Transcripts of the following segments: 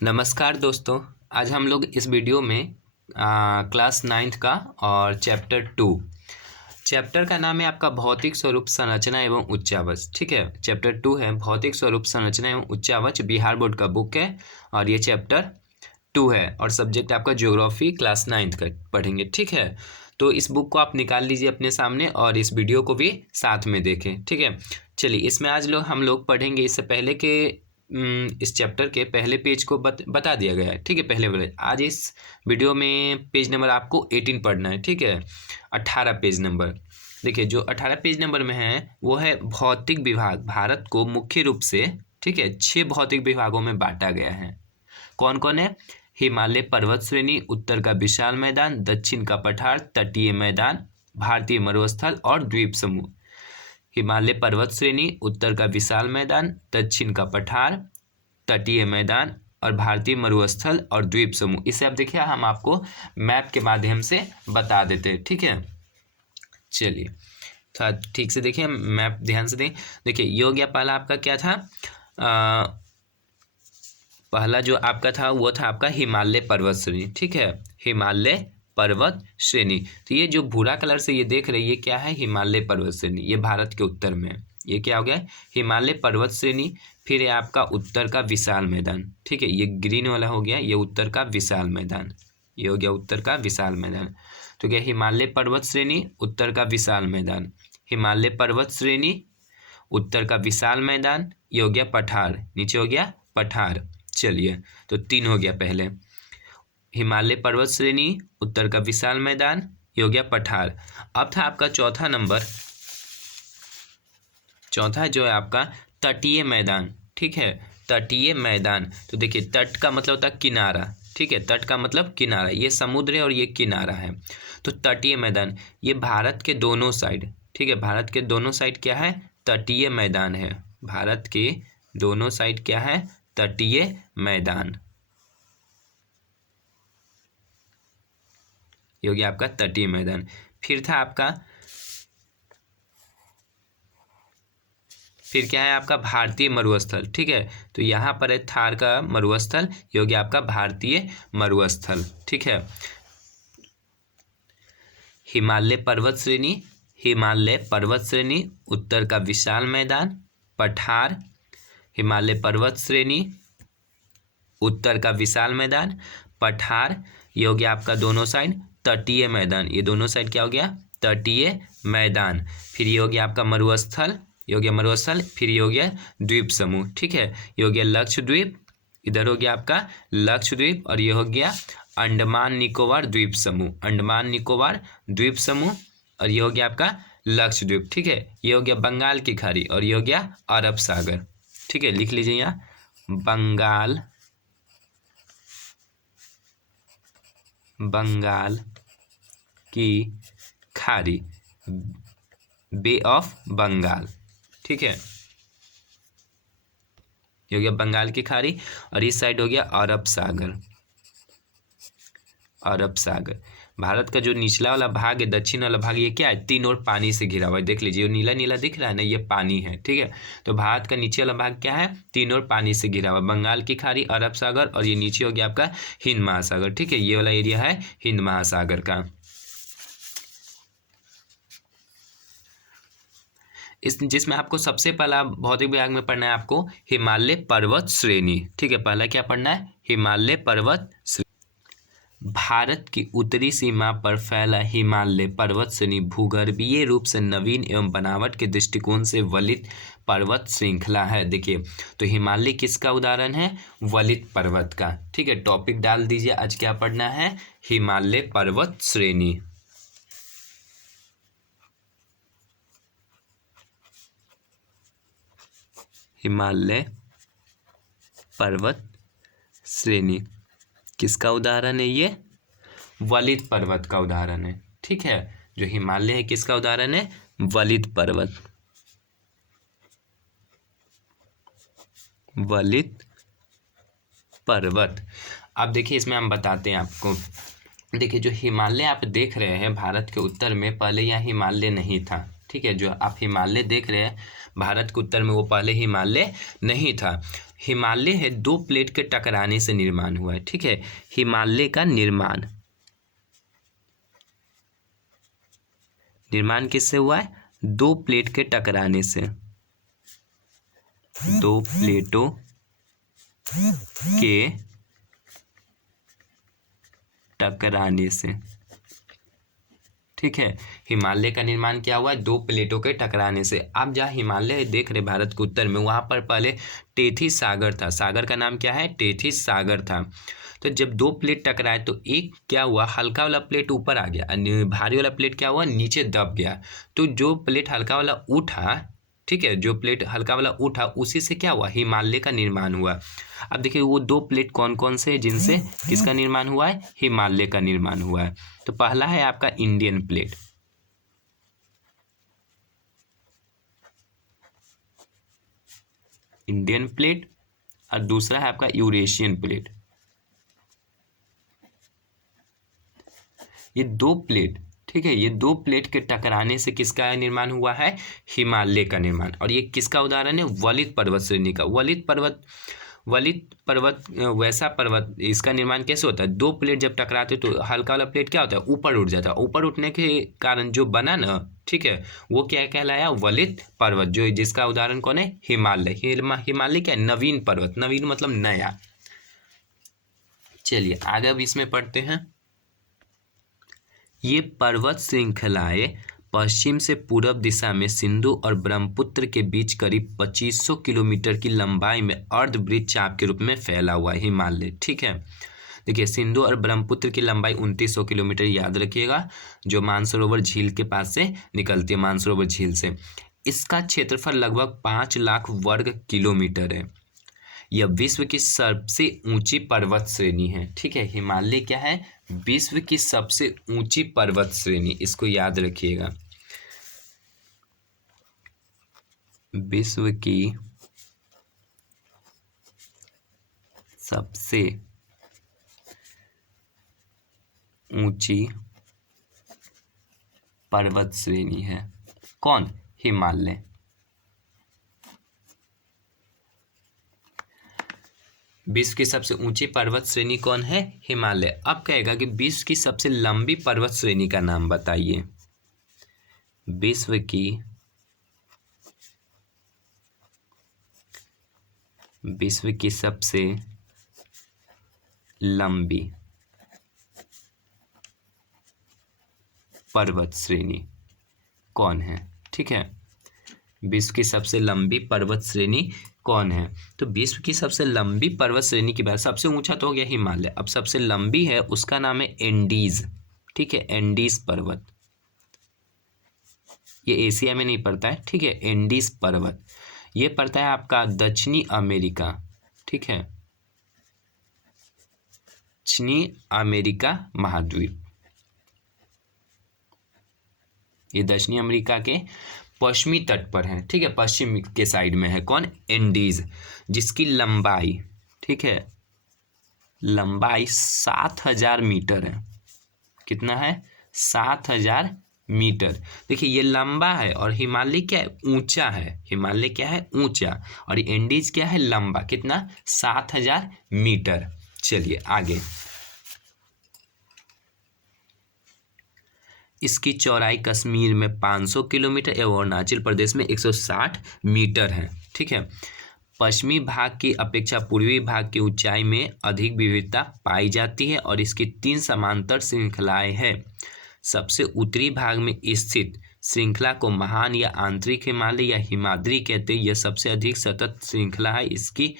नमस्कार दोस्तों। आज हम लोग इस वीडियो में क्लास 9th का और चैप्टर का नाम है आपका भौतिक स्वरूप संरचना एवं उच्चावच। ठीक है, चैप्टर 2 है भौतिक स्वरूप संरचना एवं उच्चावच, बिहार बोर्ड का बुक है और ये चैप्टर 2 है और सब्जेक्ट आपका ज्योग्राफी क्लास 9th का पढ़ेंगे। ठीक है, तो इस बुक को आप निकाल लीजिए अपने सामने और इस वीडियो को भी साथ में देखें। ठीक है, चलिए इसमें आज हम लोग पढ़ेंगे। इससे पहले के इस चैप्टर के पहले पेज को बता दिया गया है। ठीक है, पहले वाले आज इस वीडियो में पेज नंबर आपको 18 पढ़ना है। ठीक है, 18 पेज नंबर। देखिए जो 18 पेज नंबर में है वो है भौतिक विभाग। भारत को मुख्य रूप से, ठीक है, 6 भौतिक विभागों में बांटा गया है। कौन कौन है? हिमालय पर्वत श्रेणी, उत्तर का विशाल मैदान, दक्षिण का पठार, तटीय मैदान, भारतीय मरुस्थल और द्वीप समूह। हिमालय पर्वत श्रेणी, उत्तर का विशाल मैदान, दक्षिण का पठार, तटीय मैदान और भारतीय मरुस्थल और द्वीप समूह। इसे आप देखिए, हम आपको मैप के माध्यम से बता देते हैं। ठीक है, चलिए थोड़ा ठीक से देखिए, मैप ध्यान से दें। देखिए योग या पहला आपका क्या था? पहला जो आपका था वो था आपका हिमालय पर्वत श्रेणी। ठीक है, हिमालय पर्वत श्रेणी। तो ये जो भूरा कलर से ये देख रहे हैं, ये क्या है? हिमालय पर्वत श्रेणी। ये भारत के उत्तर में, ये क्या हो गया? हिमालय पर्वत श्रेणी। फिर है आपका उत्तर का विशाल मैदान। ठीक है, ये ग्रीन वाला हो गया, ये उत्तर का विशाल मैदान। ये हो गया उत्तर का विशाल मैदान। तो क्या? हिमालय पर्वत श्रेणी, उत्तर का विशाल मैदान। हिमालय पर्वत श्रेणी, उत्तर का विशाल मैदान, ये हो गया पठार। नीचे हो गया पठार। चलिए तो 3 हो गया। पहले हिमालय पर्वत श्रेणी, उत्तर का विशाल मैदान, ये हो गया पठार। अब था आपका चौथा नंबर, चौथा जो है आपका तटीय मैदान। ठीक है, तटीय मैदान। तो देखिए तट का मतलब होता है किनारा। ठीक है, तट का मतलब किनारा। ये समुद्र है और ये किनारा है। तो तटीय मैदान ये भारत के दोनों साइड, ठीक है, भारत के दोनों साइड क्या है? तटीय मैदान है। भारत के दोनों साइड क्या है? तटीय मैदान। ये हो गया आपका तटीय मैदान। फिर था आपका, फिर क्या है आपका? भारतीय मरुस्थल। ठीक है, तो यहाँ पर है थार का मरुस्थल, ये हो गया आपका भारतीय मरुस्थल। ठीक है, हिमालय पर्वत श्रेणी, हिमालय पर्वत श्रेणी, उत्तर का विशाल मैदान, पठार। हिमालय पर्वत श्रेणी, उत्तर का विशाल मैदान, पठार। ये हो गया आपका दोनों साइड तटीय मैदान। ये दोनों साइड क्या हो गया? तटीय मैदान। फिर ये हो गया आपका मरुस्थल, ये हो गया मरुस्थल। फिर ये हो गया द्वीप समूह। ठीक है, ये हो गया लक्षद्वीप, इधर हो गया आपका लक्षद्वीप और ये हो गया अंडमान निकोबार द्वीप समूह, अंडमान निकोबार द्वीप समूह। और ये हो गया आपका लक्षद्वीप। ठीक है, ये हो गया बंगाल की खाड़ी और ये हो गया अरब सागर। ठीक है, लिख लीजिए यहाँ बंगाल की खाड़ी, बे ऑफ बंगाल। ठीक है, ये हो गया बंगाल की खाड़ी और इस साइड हो गया अरब सागर, अरब सागर। भारत का जो निचला वाला भाग है, दक्षिण वाला भाग, ये क्या है? 3 ओर पानी से घिरा हुआ है। देख लीजिए, नीला नीला दिख रहा है ना, ये पानी है। ठीक है, तो भारत का नीचे वाला भाग क्या है? 3 ओर पानी से घिरा हुआ, बंगाल की खाड़ी, अरब सागर और ये नीचे हो गया आपका हिंद महासागर। ठीक है, ये वाला एरिया है हिंद महासागर का। जिसमें आपको सबसे पहला भौतिक विभाग में पढ़ना है आपको हिमालय पर्वत श्रेणी। ठीक है, पहला क्या पढ़ना है? हिमालय पर्वत श्रेणी। भारत की उत्तरी सीमा पर फैला हिमालय पर्वत श्रेणी भूगर्भीय रूप से नवीन एवं बनावट के दृष्टिकोण से वलित पर्वत श्रृंखला है। देखिए तो हिमालय किसका उदाहरण है? वलित पर्वत का। ठीक है, टॉपिक डाल दीजिए, आज क्या पढ़ना है? हिमालय पर्वत श्रेणी। हिमालय पर्वत श्रेणी किसका उदाहरण है? ये वलित पर्वत का उदाहरण है। ठीक है, जो हिमालय है किसका उदाहरण है? वलित पर्वत, वलित पर्वत। अब देखिए इसमें हम बताते हैं आपको। देखिए जो हिमालय आप देख रहे हैं भारत के उत्तर में, पहले यहाँ हिमालय नहीं था। ठीक है, जो आप हिमालय देख रहे हैं भारत के उत्तर में, वो पहले हिमालय नहीं था। हिमालय है दो प्लेट के टकराने से निर्माण हुआ है। ठीक है, हिमालय का निर्माण किससे हुआ है? दो प्लेट के टकराने से, दो प्लेटों के टकराने से। ठीक है, हिमालय का निर्माण क्या हुआ है? दो प्लेटों के टकराने से। आप जहाँ हिमालय देख रहे भारत के उत्तर में, वहां पर पहले टेथी सागर था। सागर का नाम क्या है? टेथी सागर था। तो जब दो प्लेट टकराए तो एक क्या हुआ, हल्का वाला प्लेट ऊपर आ गया और भारी वाला प्लेट क्या हुआ, नीचे दब गया। तो जो प्लेट हल्का वाला उठा, ठीक है, जो प्लेट हल्का वाला उठा उसी से क्या हुआ, हिमालय का निर्माण हुआ। अब देखिए वो दो प्लेट कौन कौन से हैं जिनसे किसका निर्माण हुआ है, हिमालय का निर्माण हुआ है। तो पहला है आपका इंडियन प्लेट, इंडियन प्लेट, और दूसरा है आपका यूरेशियन प्लेट। ये दो प्लेट, ठीक है, ये दो प्लेट के टकराने से किसका निर्माण हुआ है, हिमालय का निर्माण। और ये किसका उदाहरण है, वलित पर्वत श्रेणी का। वलित पर्वत वैसा पर्वत, इसका निर्माण कैसे होता है, दो प्लेट जब टकराते तो हल्का वाला प्लेट क्या होता है, ऊपर उठ जाता है। ऊपर उठने के कारण जो बना ना, ठीक है, वो क्या कहलाया, वलित पर्वत। जो जिसका उदाहरण कौन है, हिमालय। हिमालय क्या है, नवीन पर्वत, नवीन मतलब नया। चलिए आगे अब इसमें पढ़ते हैं। ये पर्वत श्रृंखलाएं पश्चिम से पूर्व दिशा में सिंधु और ब्रह्मपुत्र के बीच करीब 2500 किलोमीटर की लंबाई में अर्धवृत्त चाप के रूप में फैला हुआ है हिमालय। ठीक है, देखिए सिंधु और ब्रह्मपुत्र की लंबाई 2900 किलोमीटर, याद रखिएगा, जो मानसरोवर झील के पास से निकलती है, मानसरोवर झील से। इसका क्षेत्रफल लगभग 5 लाख वर्ग किलोमीटर है। यह विश्व की सबसे ऊंची पर्वत श्रेणी है। ठीक है, हिमालय क्या है, विश्व की सबसे ऊंची पर्वत श्रेणी, इसको याद रखिएगा। विश्व की सबसे ऊंची पर्वत श्रेणी है कौन, हिमालय। विश्व की सबसे ऊंची पर्वत श्रेणी कौन है, हिमालय। अब कहेगा कि विश्व की सबसे लंबी पर्वत श्रेणी का नाम बताइए। विश्व की सबसे लंबी पर्वत श्रेणी कौन है। ठीक है, विश्व की सबसे लंबी पर्वत श्रेणी कौन है। तो विश्व की सबसे लंबी पर्वत श्रेणी की बात, सबसे ऊंचा तो हो गया हिमालय, अब सबसे लंबी है उसका नाम है एंडीज। ठीक है, एंडीज पर्वत, ये एशिया में नहीं पड़ता है। ठीक है, एंडीज पर्वत ये पड़ता है आपका दक्षिणी अमेरिका। ठीक है, दक्षिणी अमेरिका महाद्वीप, ये दक्षिणी अमेरिका के पश्चिमी तट पर है। ठीक है, पश्चिम के साइड में है कौन, एंडीज, जिसकी लंबाई, ठीक है, लंबाई 7000 मीटर है। कितना है, 7000 मीटर। देखिए ये लंबा है और हिमालय क्या है, ऊंचा है। हिमालय क्या है, ऊंचा, और एंडीज क्या है, लंबा। कितना, 7000 मीटर। चलिए आगे। इसकी चौड़ाई कश्मीर में 500 किलोमीटर एवं अरुणाचल प्रदेश में 160 मीटर है। ठीक है, पश्चिमी भाग की अपेक्षा पूर्वी भाग की ऊंचाई में अधिक विविधता पाई जाती है और इसकी 3 समांतर श्रृंखलाएं हैं। सबसे उत्तरी भाग में स्थित श्रृंखला को महान या आंतरिक हिमालय या हिमाद्री कहते हैं। यह सबसे अधिक सतत श्रृंखला है, इसकी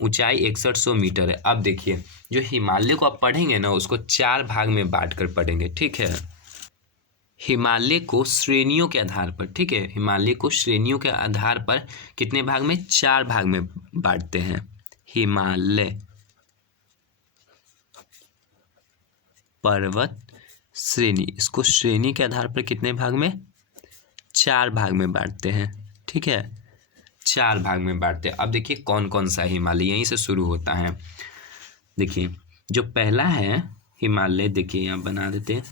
ऊंचाई 6100 मीटर है। अब देखिए जो हिमालय को आप पढ़ेंगे ना, उसको 4 भाग में बांट कर पढ़ेंगे। ठीक है, हिमालय को श्रेणियों के आधार पर, ठीक है, हिमालय को श्रेणियों के आधार पर कितने भाग में, 4 भाग में बांटते हैं। हिमालय पर्वत श्रेणी, इसको श्रेणी के आधार पर कितने भाग में, 4 भाग में बांटते हैं। ठीक है, 4 भाग में बांटते हैं। अब देखिए कौन कौन सा हिमालय, यहीं से शुरू होता है। देखिए जो पहला है हिमालय, देखिए यहाँ बना देते हैं,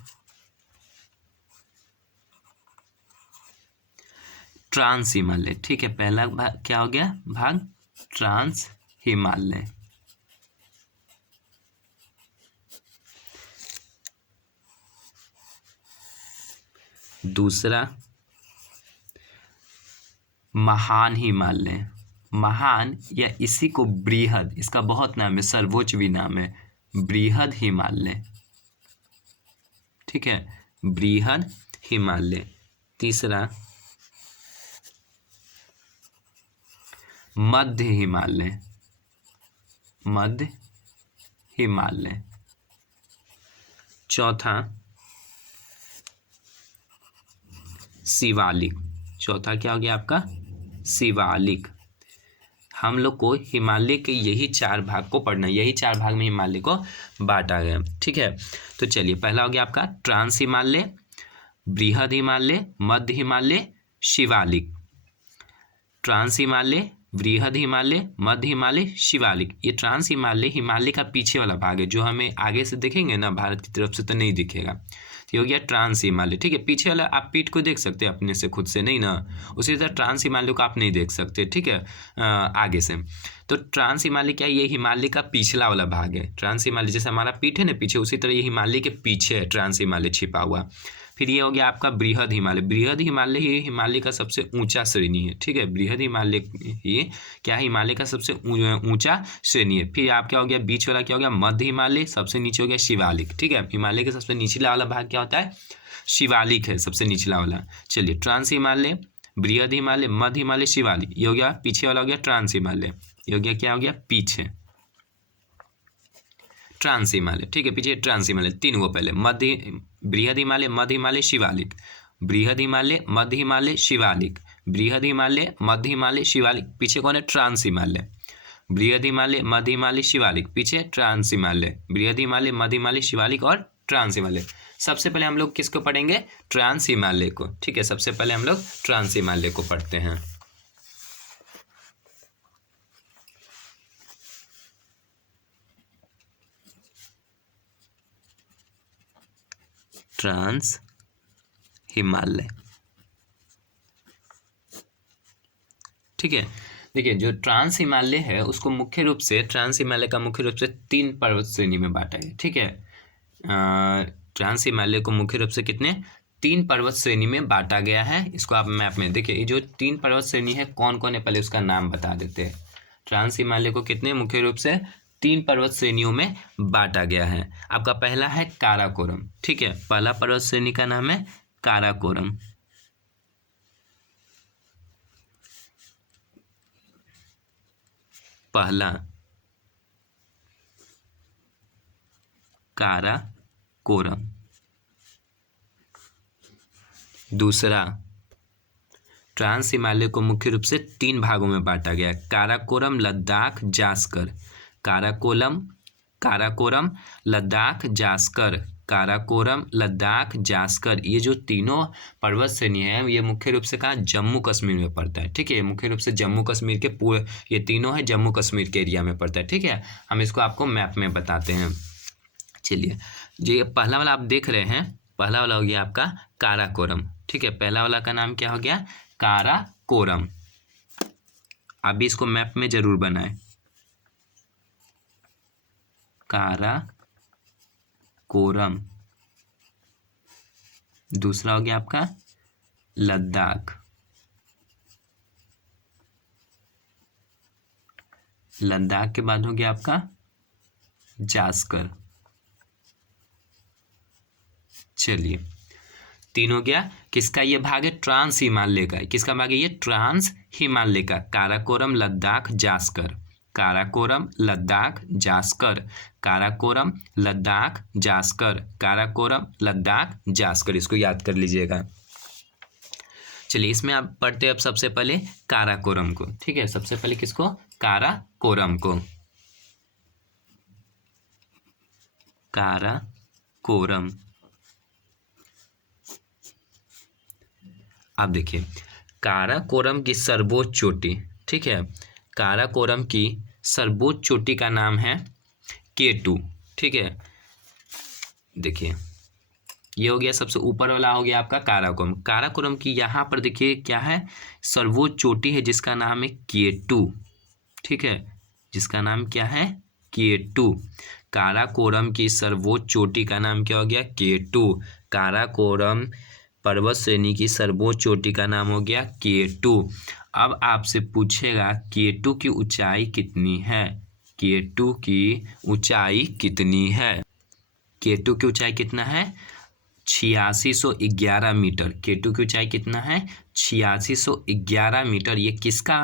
ट्रांस हिमालय। ठीक है, पहला भाग क्या हो गया, भाग ट्रांस हिमालय। दूसरा महान हिमालय। महान या इसी को बृहद, इसका बहुत नाम है, सर्वोच्च भी नाम है, बृहद हिमालय। ठीक है, बृहद हिमालय। तीसरा मध्य हिमालय। मध्य हिमालय। चौथा शिवालिक। चौथा क्या हो गया आपका? शिवालिक। हम लोग को हिमालय के यही 4 भाग को पढ़ना है, यही 4 भाग में हिमालय को बांटा गया। ठीक है, तो चलिए, पहला हो गया आपका ट्रांस हिमालय, बृहद हिमालय, मध्य हिमालय, शिवालिक। ट्रांस हिमालय, बृहद हिमालय, मध्य हिमालय, शिवालिक। ये ट्रांस हिमालय हिमालय का पीछे वाला भाग है, जो हमें आगे से देखेंगे ना भारत की तरफ से तो नहीं दिखेगा। ये हो गया ट्रांस हिमालय। ठीक है, पीछे वाला आप पीठ को देख सकते हैं अपने से, खुद से नहीं ना, उसी तरह ट्रांस हिमालय को आप नहीं देख सकते। ठीक है, आगे से। तो ट्रांस हिमालय क्या है? ये हिमालय का पिछला वाला भाग है। ट्रांस हिमालय जैसे हमारा पीठ है ना पीछे, उसी तरह ये हिमालय के पीछे है ट्रांस हिमालय छिपा हुआ। फिर ये हो गया आपका बृहद हिमालय। बृहद हिमालय ही हिमालय का सबसे ऊंचा श्रेणी है। ठीक है, बृहद हिमालय ये क्या है? हिमालय का सबसे ऊंचा श्रेणी है। फिर आप क्या हो गया? बीच वाला क्या हो गया? मध्य हिमालय। सबसे नीचे हो गया शिवालिक। ठीक है, हिमालय के सबसे निचला वाला भाग क्या होता है? शिवालिक है, सबसे निचला वाला। चलिए, ट्रांस हिमालय, बृहद हिमालय, मध्य हिमालय, शिवालिक। ये हो गया पीछे वाला, हो गया ट्रांस हिमालय। ये हो गया क्या हो गया? पीछे ट्रांस हिमालय। ठीक है, पीछे ट्रांस हिमालय। 3 को पहले मध्य, बृहद हिमालय, मध्य हिमालय, शिवालिक। बृहद हिमालय, मध्य हिमालय, शिवालिक। बृहद हिमालय, मध्य हिमालय, शिवालिक। पीछे कौन है? ट्रांस हिमालय। बृहद हिमालय, मध्य हिमालय, शिवालिक। पीछे ट्रांस हिमालय। बृहद हिमालय, मध्य हिमालय, शिवालिक और ट्रांस हिमालय। सबसे पहले हम लोग किसको पढ़ेंगे? ट्रांस हिमालय को। ठीक है, सबसे पहले हम लोग ट्रांस हिमालय को पढ़ते हैं। ट्रांस हिमालय। ठीक है, देखिए, जो ट्रांस हिमालय है उसको मुख्य रूप से, ट्रांस हिमालय का मुख्य रूप से 3 पर्वत श्रेणी में बांटा है। ठीक है, ट्रांस हिमालय को मुख्य रूप से कितने? 3 पर्वत श्रेणी में बांटा गया है। इसको आप मैप में देखिए, ये जो 3 पर्वत श्रेणी है कौन कौन है, पहले उसका नाम बता देते हैं। ट्रांस हिमालय को कितने मुख्य रूप से 3 पर्वत श्रेणियों में बांटा गया है। आपका पहला है काराकोरम। ठीक है, पहला पर्वत श्रेणी का नाम है काराकोरम। पहला काराकोरम। दूसरा, ट्रांस हिमालय को मुख्य रूप से 3 भागों में बांटा गया है, काराकोरम, लद्दाख, जास्कर। काराकोरम, लद्दाख, जास्कर। काराकोरम, लद्दाख, जास्कर। ये जो तीनों पर्वत श्रेणी है ये मुख्य रूप से कहाँ? जम्मू कश्मीर में पड़ता है। ठीक है, मुख्य रूप से जम्मू कश्मीर के पूरे, ये तीनों है जम्मू कश्मीर के एरिया में पड़ता है। ठीक है, हम इसको आपको मैप में बताते हैं। चलिए, जो ये पहला वाला आप देख रहे हैं, पहला वाला हो गया आपका काराकोरम। ठीक है, पहला वाला का नाम क्या हो गया? काराकोरम। आप भी इसको मैप में जरूर बनाएं। काराकोरम। दूसरा हो गया आपका लद्दाख। लद्दाख के बाद हो गया आपका जास्कर। चलिए, 3 हो गया। किसका ये भाग है? ट्रांस हिमालय का। किसका भाग है ये? ट्रांस हिमालय का। काराकोरम, लद्दाख, जास्कर। काराकोरम, लद्दाख, जास्कर। काराकोरम, लद्दाख, जास्कर। काराकोरम, लद्दाख, जास्कर। इसको याद कर लीजिएगा। चलिए, इसमें आप पढ़ते हैं अब सबसे पहले काराकोरम को। ठीक है, सबसे पहले किसको? काराकोरम को। काराकोरम। आप देखिए, काराकोरम की सर्वोच्च चोटी। ठीक है, काराकोरम की सर्वोच्च चोटी का नाम है K2। ठीक है, देखिए, ये हो गया सबसे ऊपर वाला, हो गया आपका काराकोरम। काराकोरम की यहाँ पर देखिए क्या है? सर्वोच्च चोटी है जिसका नाम है K2। ठीक है, जिसका नाम क्या है K2। काराकोरम की सर्वोच्च चोटी का नाम क्या हो गया K2। काराकोरम पर्वत श्रेणी की सर्वोच्च चोटी का नाम हो गया K2। अब आपसे पूछेगा K2 की ऊंचाई कितनी है। K2 की ऊंचाई कितनी है। K2 की ऊंचाई कितना है 8611 मीटर। K2 की ऊंचाई कितना है 8611 मीटर। ये किसका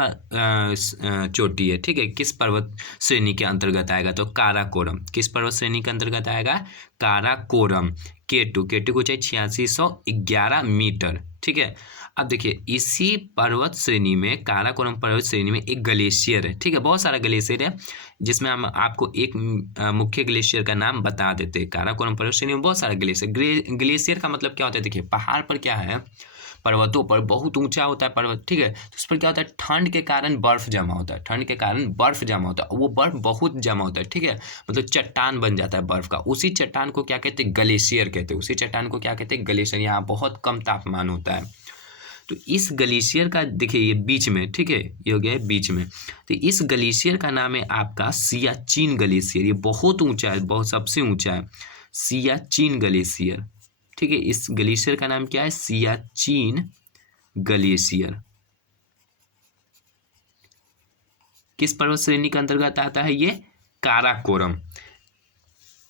चोटी है, ठीक है, किस पर्वत श्रेणी के अंतर्गत आएगा, तो काराकोरम। किस पर्वत श्रेणी के अंतर्गत आएगा, काराकोरम। K2 की ऊंचाई 8611 मीटर, ठीक है। अब देखिए इसी पर्वत श्रेणी में, काराकोरम पर्वत श्रेणी में एक ग्लेशियर है, ठीक है, बहुत सारा ग्लेशियर है, जिसमें हम आपको एक मुख्य ग्लेशियर का नाम बता देते हैं। काराकोरम पर्वत श्रेणी में बहुत सारा ग्लेशियर। ग्लेशियर का मतलब क्या होता है, देखिए पहाड़ पर क्या है, पर्वतों पर बहुत ऊंचा होता है पर्वत, ठीक है, तो उस पर क्या होता है, ठंड के कारण बर्फ जमा होता है। ठंड के कारण बर्फ जमा होता है, वो बर्फ बहुत जमा होता है, ठीक है, मतलब चट्टान बन जाता है बर्फ का। उसी चट्टान को क्या कहते हैं, ग्लेशियर कहते हैं। उसी चट्टान को क्या कहते हैं, ग्लेशियर। यहाँ बहुत कम तापमान होता है। तो इस ग्लेशियर का देखिए ये बीच में, ठीक है, ये हो गया बीच में। तो इस ग्लेशियर का नाम है आपका सियाचिन ग्लेशियर। ये बहुत ऊंचा है, बहुत सबसे ऊंचा है, सियाचिन ग्लेशियर, ठीक है। इस ग्लेशियर का नाम क्या है, सियाचिन ग्लेशियर। किस पर्वत श्रेणी के अंतर्गत आता है ये, काराकोरम।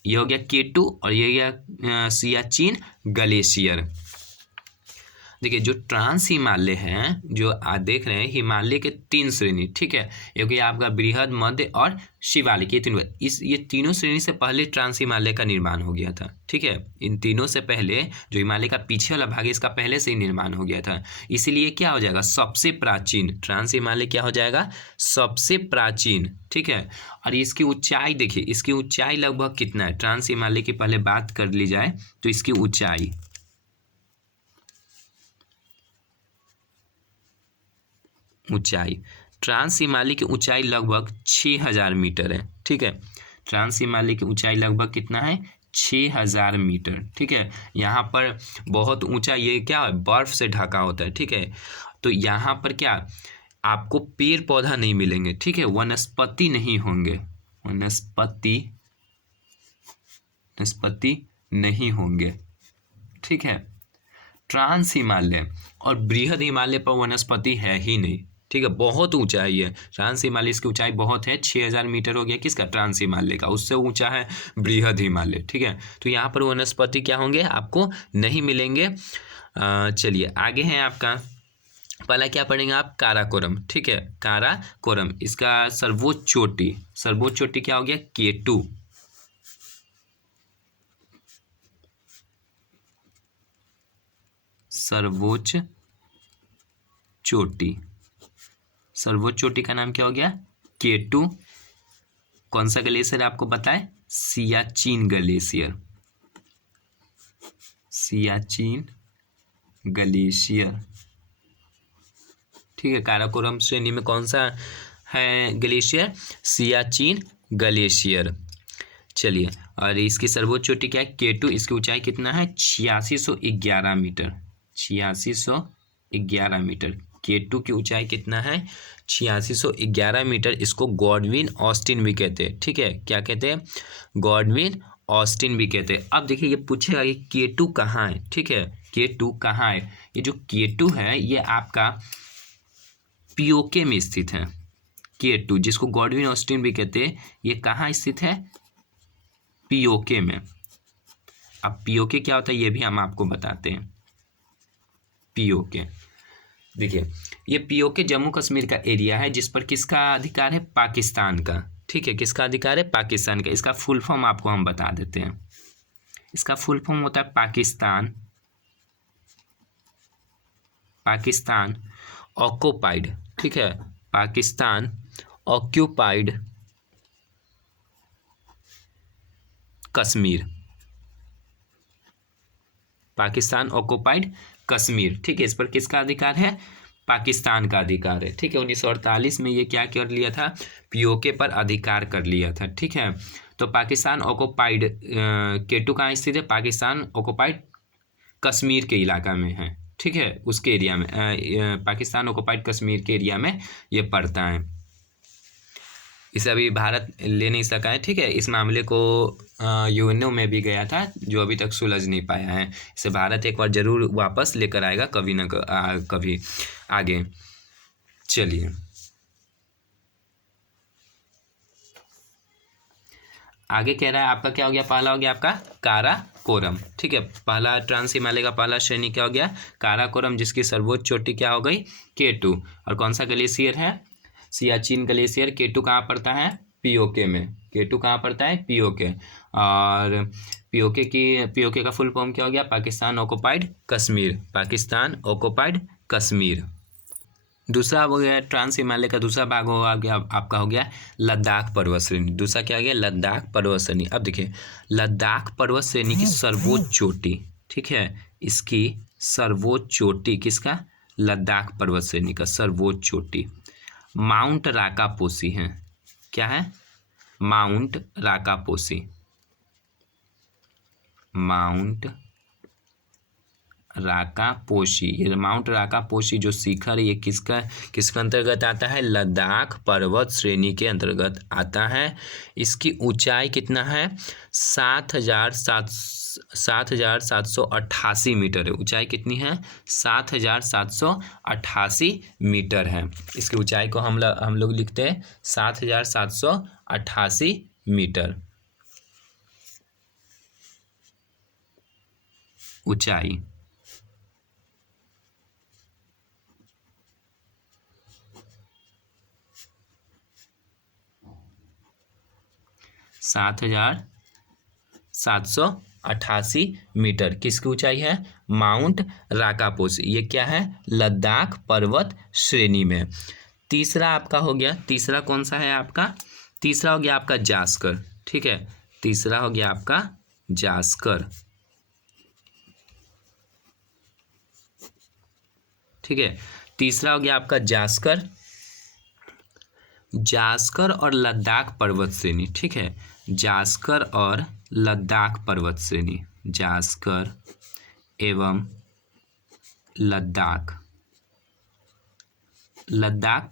ये हो गया K2 और ये गया सियाचिन ग्लेशियर। देखिए जो ट्रांस हिमालय हैं, जो आप देख रहे हैं, हिमालय के 3 श्रेणी, ठीक है, एक आपका बृहद, मध्य और शिवालिक, ये तीनों। ये तीनों श्रेणी से पहले ट्रांस हिमालय का निर्माण हो गया था, ठीक है। इन तीनों से पहले जो हिमालय का पीछे वाला भाग है, इसका पहले से ही निर्माण हो गया था। इसीलिए क्या हो जाएगा, सबसे प्राचीन। ट्रांस हिमालय क्या हो जाएगा, सबसे प्राचीन, ठीक है। और इसकी ऊंचाई देखिए, इसकी ऊंचाई लगभग कितना है, ट्रांस हिमालय की पहले बात कर ली जाए तो इसकी ऊंचाई ट्रांस हिमालय की ऊंचाई लगभग 6000 मीटर है, ठीक है। ट्रांस हिमालय की ऊंचाई लगभग कितना है, 6000 मीटर, ठीक है। यहाँ पर बहुत ऊंचा, ये क्या है, बर्फ से ढका होता है, ठीक है। तो यहाँ पर क्या आपको पेड़ पौधा नहीं मिलेंगे, ठीक है, वनस्पति नहीं होंगे, वनस्पति नहीं होंगे, ठीक है। ट्रांस हिमालय और बृहद हिमालय पर वनस्पति है ही नहीं, ठीक है, बहुत ऊंचा है ये। ट्रांस हिमालय, इसकी ऊंचाई बहुत है, 6000 मीटर हो गया किसका, ट्रांस हिमालय का। उससे ऊंचा है बृहद हिमालय, ठीक है। तो यहाँ पर वनस्पति क्या होंगे, आपको नहीं मिलेंगे। चलिए आगे है आपका, पहला क्या पढ़ेंगे आप, काराकोरम, ठीक है। काराकोरम, इसका सर्वोच्च चोटी क्या हो गया, K2। सर्वोच्च चोटी का नाम क्या हो गया, K2। कौन सा ग्लेशियर आपको बताए, सियाचिन ग्लेशियर, ठीक है। काराकोरम श्रेणी में कौन सा है ग्लेशियर, सियाचिन ग्लेशियर। चलिए, और इसकी सर्वोच्च चोटी क्या है, K2। इसकी ऊंचाई कितना है, 8611 मीटर, 8611 मीटर। K2 की ऊंचाई कितना है, 8611 मीटर। इसको गॉडविन ऑस्टिन भी कहते हैं, ठीक है, क्या कहते हैं, गॉडविन ऑस्टिन भी कहते हैं। अब देखिए ये पूछेगा ये K2 कहाँ है, ठीक है, K2 कहाँ है। ये जो K2 है ये आपका पीओके में स्थित है। K2 जिसको गॉडविन ऑस्टिन भी कहते हैं, ये कहाँ स्थित है, पीओके में। अब पीओके क्या होता है ये भी हम आपको बताते हैं। पीओके देखिए, ये पीओके जम्मू कश्मीर का एरिया है, जिस पर किसका अधिकार है, पाकिस्तान का, ठीक है, किसका अधिकार है, पाकिस्तान का। इसका फुल फॉर्म आपको हम बता देते हैं। इसका फुल फॉर्म होता है पाकिस्तान ऑक्युपाइड, ठीक है, पाकिस्तान ऑक्युपाइड कश्मीर, पाकिस्तान ऑक्युपाइड कश्मीर, ठीक है। इस पर किसका अधिकार है, पाकिस्तान का अधिकार है, ठीक है। 1948 में ये क्या कर लिया था, पीओके पर अधिकार कर लिया था, ठीक है। तो पाकिस्तान ऑक्युपाइड K2 कहाँ स्थित है, पाकिस्तान ऑक्युपाइड कश्मीर के इलाका में है, ठीक है, उसके एरिया में पाकिस्तान ऑक्युपाइड कश्मीर के एरिया में ये पड़ता है। इसे अभी भारत ले नहीं सका है, ठीक है। इस मामले को यूएनओ में भी गया था, जो अभी तक सुलझ नहीं पाया है। इसे भारत एक बार जरूर वापस लेकर आएगा कभी ना कभी आगे। चलिए आगे कह रहा है आपका क्या हो गया, पहला हो गया आपका काराकोरम, ठीक है। पहला ट्रांस हिमालय का पहला श्रेणी क्या हो गया, काराकोरम, जिसकी सर्वोच्च चोटी क्या हो गई, K2। और कौन सा ग्लेशियर है, सियाचिन ग्लेशियर। K2 कहाँ पड़ता है, पीओके में। K2 कहाँ पड़ता है, पीओके। और पीओके का फुल फॉर्म क्या हो गया, पाकिस्तान ऑक्युपाइड कश्मीर, पाकिस्तान ऑक्युपाइड कश्मीर। दूसरा हो गया ट्रांस हिमालय का दूसरा भाग हो गया आपका हो गया लद्दाख पर्वत श्रेणी। दूसरा क्या हो गया, लद्दाख पर्वत श्रेणी। अब देखिए लद्दाख पर्वत श्रेणी की सर्वोच्च चोटी, ठीक है, इसकी सर्वोच्च चोटी किसका, लद्दाख पर्वत श्रेणी का सर्वोच्च चोटी माउंट राकापोसी है। क्या है, माउंट राकापोसी, माउंट राकापोशी। ये माउंट राकापोशी जो शिखर, ये किसका अंतर्गत आता है, लद्दाख पर्वत श्रेणी के अंतर्गत आता है। इसकी ऊंचाई कितना है, 7,788 मीटर है। ऊंचाई कितनी है, 7,788 मीटर है। इसकी ऊंचाई को हम लोग लिखते हैं 7,788 मीटर ऊंचाई। 7,788 मीटर किसकी ऊंचाई है, माउंट राकापोसी। ये क्या है, लद्दाख पर्वत श्रेणी में। तीसरा आपका हो गया, तीसरा कौन सा है आपका, तीसरा हो गया आपका जास्कर, ठीक है। तीसरा हो गया आपका जास्कर, ठीक है। तीसरा हो गया आपका जास्कर। जास्कर और लद्दाख पर्वत श्रेणी, ठीक है। जास्कर और लद्दाख पर्वत श्रेणी, जास्कर एवं लद्दाख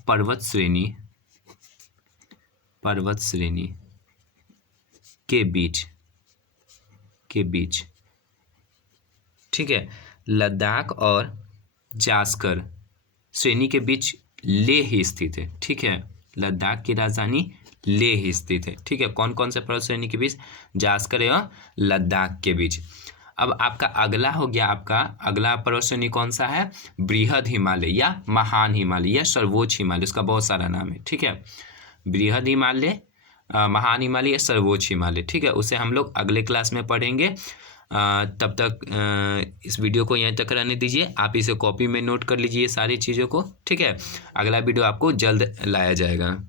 पर्वत श्रेणी के बीच ठीक है। लद्दाख और जास्कर श्रेणी के बीच लेह स्थित है, ठीक है। लद्दाख की राजधानी लेह स्थित है, ठीक है। कौन कौन से पर्वत श्रेणी के बीच, जास्कर एवं लद्दाख के बीच। अब आपका अगला हो गया, आपका अगला पर्वत श्रेणी कौन सा है, बृहद हिमालय या महान हिमालय या सर्वोच्च हिमालय, इसका बहुत सारा नाम है, ठीक है। बृहद हिमालय, महान हिमालय या सर्वोच्च हिमालय, ठीक है। उसे हम लोग अगले क्लास में पढ़ेंगे। तब तक इस वीडियो को यहीं तक रहने दीजिए। आप इसे कॉपी में नोट कर लीजिए सारी चीज़ों को, ठीक है। अगला वीडियो आपको जल्द लाया जाएगा।